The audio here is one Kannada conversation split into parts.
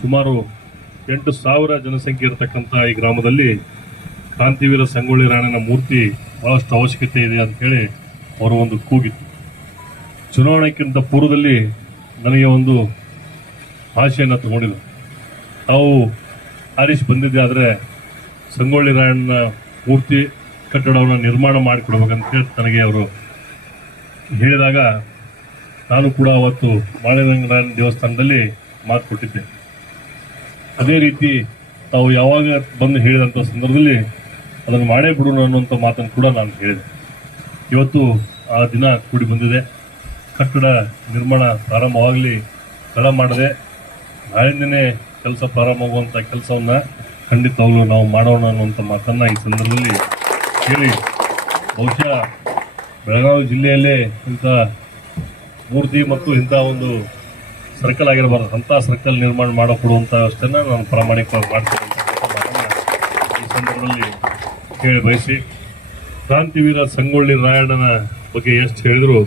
ಸುಮಾರು ಎಂಟು ಸಾವಿರ ಜನಸಂಖ್ಯೆ ಇರತಕ್ಕಂಥ ಈ ಗ್ರಾಮದಲ್ಲಿ ಕ್ರಾಂತಿವೀರ ಸಂಗೊಳ್ಳಿ ರಾಯಣ್ಣನ ಮೂರ್ತಿ ಬಹಳಷ್ಟು ಅವಶ್ಯಕತೆ ಇದೆ ಅಂತ ಹೇಳಿ ಅವರ ಒಂದು ಕೂಗಿತ್ತು ಚುನಾವಣೆಗಿಂತ ಪೂರ್ವದಲ್ಲಿ ನನಗೆ ಒಂದು ಆಶೆಯನ್ನು ತಗೊಂಡಿದ್ರು. ತಾವು ಆರಿಸಿ ಬಂದಿದ್ದೆ ಆದರೆ ಸಂಗೊಳ್ಳಿ ರಾಯಣ್ಣನ ಮೂರ್ತಿ ಕಟ್ಟಡವನ್ನು ನಿರ್ಮಾಣ ಮಾಡಿಕೊಡ್ಬೇಕಂತೇಳಿ ನನಗೆ ಅವರು ಹೇಳಿದಾಗ ನಾನು ಕೂಡ ಅವತ್ತು ಮಾಳಿರಂಗರಾಯನ ದೇವಸ್ಥಾನದಲ್ಲಿ ಮಾತು ಕೊಟ್ಟಿದ್ದೆ. ಅದೇ ರೀತಿ ತಾವು ಯಾವಾಗ ಬಂದು ಹೇಳಿದಂಥ ಸಂದರ್ಭದಲ್ಲಿ ಅದನ್ನು ಮಾಡೇ ಬಿಡೋಣ ಅನ್ನುವಂಥ ಮಾತನ್ನು ಕೂಡ ನಾನು ಹೇಳಿದೆ. ಇವತ್ತು ಆ ದಿನ ಕೂಡಿ ಬಂದಿದೆ. ಕಟ್ಟಡ ನಿರ್ಮಾಣ ಪ್ರಾರಂಭವಾಗಲಿ ತಡ ಮಾಡದೆ ನಾಳಿಂದನೇ ಕೆಲಸ ಪ್ರಾರಂಭವಾಗುವಂಥ ಕೆಲಸವನ್ನು ಖಂಡಿತವಾಗ್ಲೂ ನಾವು ಮಾಡೋಣ ಅನ್ನುವಂಥ ಮಾತನ್ನು ಈ ಸಂದರ್ಭದಲ್ಲಿ ಹೇಳಿ, ಬಹುಶಃ ಬೆಳಗಾವಿ ಜಿಲ್ಲೆಯಲ್ಲೇ ಇಂಥ ಮೂರ್ತಿ ಮತ್ತು ಇಂಥ ಒಂದು ಸರ್ಕಲ್ ಆಗಿರಬಾರ್ದು. ಅಂತ ಸರ್ಕಲ್ ನಿರ್ಮಾಣ ಮಾಡಿಕೊಡುವಂಥ ವ್ಯವಸ್ಥೆನ ನಾನು ಪ್ರಾಮಾಣಿಕವಾಗಿ ಮಾಡ್ತೀನಿ ಈ ಸಂದರ್ಭದಲ್ಲಿ ಹೇಳಿ ಬಯಸಿ, ಕ್ರಾಂತಿವೀರ ಸಂಗೊಳ್ಳಿ ರಾಯಣ್ಣನ ಬಗ್ಗೆ ಎಷ್ಟು ಹೇಳಿದ್ರು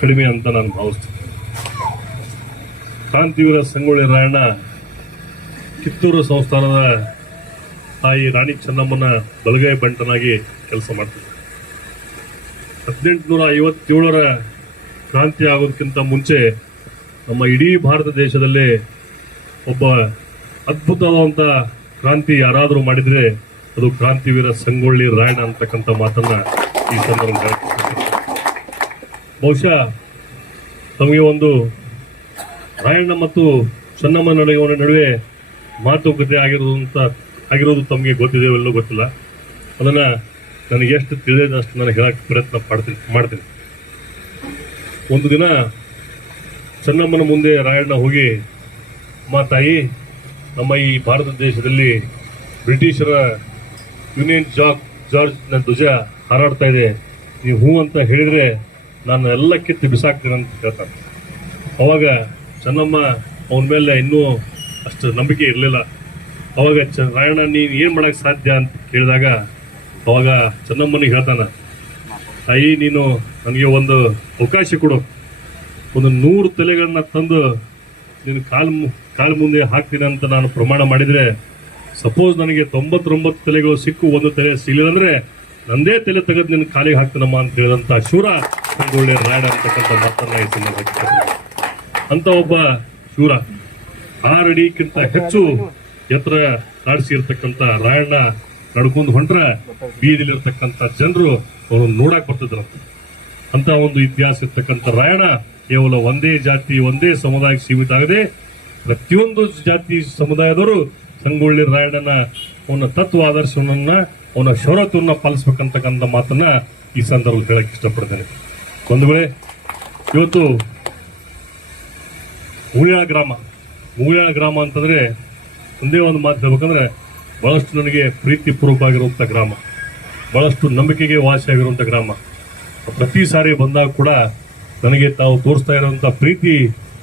ಕಡಿಮೆ ಅಂತ ನಾನು ಭಾವಿಸ್ತೀನಿ. ಕ್ರಾಂತಿವೀರ ಸಂಗೊಳ್ಳಿ ರಾಯಣ್ಣ ಕಿತ್ತೂರು ಸಂಸ್ಥಾನದ ತಾಯಿ ರಾಣಿ ಚೆನ್ನಮ್ಮನ ಬಲಗೈ ಬಂಟನಾಗಿ ಕೆಲಸ ಮಾಡ್ತಿದ್ದರು ಹದಿನೆಂಟು ನೂರ ಐವತ್ತೇಳರ ಕ್ರಾಂತಿ ಆಗೋದಕ್ಕಿಂತ ಮುಂಚೆ ನಮ್ಮ ಇಡೀ ಭಾರತ ದೇಶದಲ್ಲೇ ಒಬ್ಬ ಅದ್ಭುತವಾದಂಥ ಕ್ರಾಂತಿ ಯಾರಾದರೂ ಮಾಡಿದ್ರೆ ಅದು ಕ್ರಾಂತಿವೀರ ಸಂಗೊಳ್ಳಿ ರಾಯಣ್ಣ ಅಂತಕ್ಕಂಥ ಮಾತನ್ನ ಈ ಸಂದರ್ಭದಲ್ಲಿ ಹೇಳಕ್ ಬಹುಶಃ ತಮಗೆ ಒಂದು ರಾಯಣ್ಣ ಮತ್ತು ಚೆನ್ನಮ್ಮ ನಡುವೆ ನಡುವೆ ಮಾತುಕತೆ ಆಗಿರೋದು ಅಂತ ಆಗಿರೋದು ತಮಗೆ ಗೊತ್ತಿದೆಯೋ ಎಲ್ಲೋ ಗೊತ್ತಿಲ್ಲ. ಅದನ್ನ ನನಗೆ ಎಷ್ಟು ತಿಳಿದಿದೆ ನಾನು ಹೇಳಕ್ಕೆ ಪ್ರಯತ್ನ ಪಡ್ತೀನಿ ಮಾಡ್ತೀನಿ. ಒಂದು ದಿನ ಚೆನ್ನಮ್ಮನ ಮುಂದೆ ರಾಯಣ್ಣ ಹೋಗಿ, ಅಮ್ಮ ತಾಯಿ, ನಮ್ಮ ಈ ಭಾರತ ದೇಶದಲ್ಲಿ ಬ್ರಿಟಿಷರ ಯೂನಿಯನ್ ಜಾಕ್ ಜಾರ್ಜ್ನ ಧ್ವಜ ಹಾರಾಡ್ತಾ ಇದೆ. ನೀವು ಹೂ ಅಂತ ಹೇಳಿದ್ರೆ ನಾನು ಎಲ್ಲ ಕಿತ್ತು ಬಿಸಾಕ್ತೇನೆ ಅಂತ ಹೇಳ್ತಾನೆ ಅವಾಗ ಚೆನ್ನಮ್ಮ ಅವನ ಮೇಲೆ ಇನ್ನೂ ಅಷ್ಟು ನಂಬಿಕೆ ಇರಲಿಲ್ಲ. ಅವಾಗ ಚ, ರಾಯಣ್ಣ, ನೀನು ಏನು ಮಾಡಕ್ಕೆ ಸಾಧ್ಯ? ಅಂತ ಕೇಳಿದಾಗ ಅವಾಗ ಚೆನ್ನಮ್ಮನಿಗೆ ಹೇಳ್ತಾನೆ, ತಾಯಿ, ನೀನು ನನಗೆ ಒಂದು ಅವಕಾಶ ಕೊಡು. ಒಂದು ನೂರು ತಲೆಗಳನ್ನ ತಂದು ನೀನು ಕಾಲು ಕಾಲು ಮುಂದೆ ಹಾಕ್ತೀನಿ ಅಂತ ನಾನು ಪ್ರಮಾಣ ಮಾಡಿದರೆ ಸಪೋಸ್ ನನಗೆ ತೊಂಬತ್ತೊಂಬತ್ತು ತಲೆಗಳು ಸಿಕ್ಕು, ಒಂದು ತಲೆ ಸಿಗಲಿಲ್ಲ ಅಂದ್ರೆ ನಂದೇ ತಲೆ ತೆಗೆದು ನಿನ್ನ ಕಾಲಿಗೆ ಹಾಕ್ತೀನಮ್ಮ ಅಂತ ಹೇಳಿದಂಥ ಶೂರ ಒಳ್ಳೆ ರಾಯಡ ಅಂತಕ್ಕಂಥ ಮಾತನ್ನ ಈ ಹೇಳ್ತೀನಿ. ಅಂತ ಒಬ್ಬ ಶೂರ ಆರಡಿಕ್ಕಿಂತ ಹೆಚ್ಚು ಎತ್ತರ ನಾಡಿಸಿ ಇರ್ತಕ್ಕಂಥ ರಾಯಣ್ಣ ನಡ್ಕೊಂಡು ಹೊಂಟ್ರ ಬೀದಿಲಿರ್ತಕ್ಕಂಥ ಜನರು ಅವ್ರನ್ನ ನೋಡಕ್ ಬರ್ತಿದ್ರಂತೆ ಅಂತ ಒಂದು ಇತಿಹಾಸ ಇರ್ತಕ್ಕಂಥ ರಾಯಣ ಕೇವಲ ಒಂದೇ ಜಾತಿ, ಒಂದೇ ಸಮುದಾಯಕ್ಕೆ ಸೀಮಿತ ಆಗದೆ ಪ್ರತಿಯೊಂದು ಜಾತಿ ಸಮುದಾಯದವರು ಸಂಗೊಳ್ಳಿ ರಾಯಣನ ಅವನ ತತ್ವ ಆದರ್ಶವನ್ನ, ಅವನ ಶೌರ್ಯತ್ವನ್ನ ಪಾಲಿಸ್ಬೇಕಂತಕ್ಕಂಥ ಮಾತನ್ನ ಈ ಸಂದರ್ಭದಲ್ಲಿ ಹೇಳಕ್ಕೆ ಇಷ್ಟಪಡ್ತೇನೆ. ಒಂದು ವೇಳೆ ಇವತ್ತು ಮೂಳ್ಯಾಳ ಗ್ರಾಮ ಮೂಳ್ಯಾಳ ಗ್ರಾಮ ಅಂತಂದ್ರೆ ಒಂದೇ ಒಂದು ಮಾತು ಹೇಳ್ಬೇಕಂದ್ರೆ ಬಹಳಷ್ಟು ನನಗೆ ಪ್ರೀತಿ ಪೂರ್ವಕವಾಗಿರುವಂಥ ಗ್ರಾಮ, ಬಹಳಷ್ಟು ನಂಬಿಕೆಗೆ ವಾಸಿಯಾಗಿರುವಂಥ ಗ್ರಾಮ. ಪ್ರತಿ ಸಾರಿ ಬಂದಾಗ ಕೂಡ ನನಗೆ ತಾವು ತೋರಿಸ್ತಾ ಇರುವಂಥ ಪ್ರೀತಿ,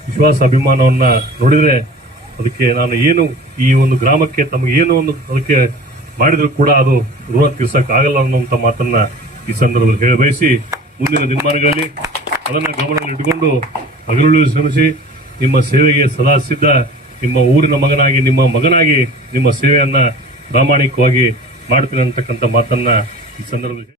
ವಿಶ್ವಾಸ, ಅಭಿಮಾನವನ್ನು ನೋಡಿದ್ರೆ ಅದಕ್ಕೆ ನಾನು ಏನು ಈ ಒಂದು ಗ್ರಾಮಕ್ಕೆ ತಮಗೆ ಏನು ಒಂದು ಅದಕ್ಕೆ ಮಾಡಿದರೂ ಕೂಡ ಅದು ಋಣ ತೀರ್ಸೋಕ್ಕಾಗಲ್ಲ ಅನ್ನುವಂಥ ಮಾತನ್ನ ಈ ಸಂದರ್ಭದಲ್ಲಿ ಹೇಳಿ ಬಯಸಿ ಮುಂದಿನ ದಿನಮಾನಗಳಲ್ಲಿ ಅದನ್ನು ಗಮನದಲ್ಲಿ ಇಟ್ಟುಕೊಂಡು ಹಗಲು ಶ್ರಮಿಸಿ ನಿಮ್ಮ ಸೇವೆಗೆ ಸದಾ ಸಿದ್ಧ, ನಿಮ್ಮ ಊರಿನ ಮಗನಾಗಿ, ನಿಮ್ಮ ಮಗನಾಗಿ ನಿಮ್ಮ ಸೇವೆಯನ್ನು ಪ್ರಾಮಾಣಿಕವಾಗಿ ಮಾಡ್ತೀನಿ ಅಂತಕ್ಕಂಥ ಮಾತನ್ನ ಈ ಸಂದರ್ಭದಲ್ಲಿ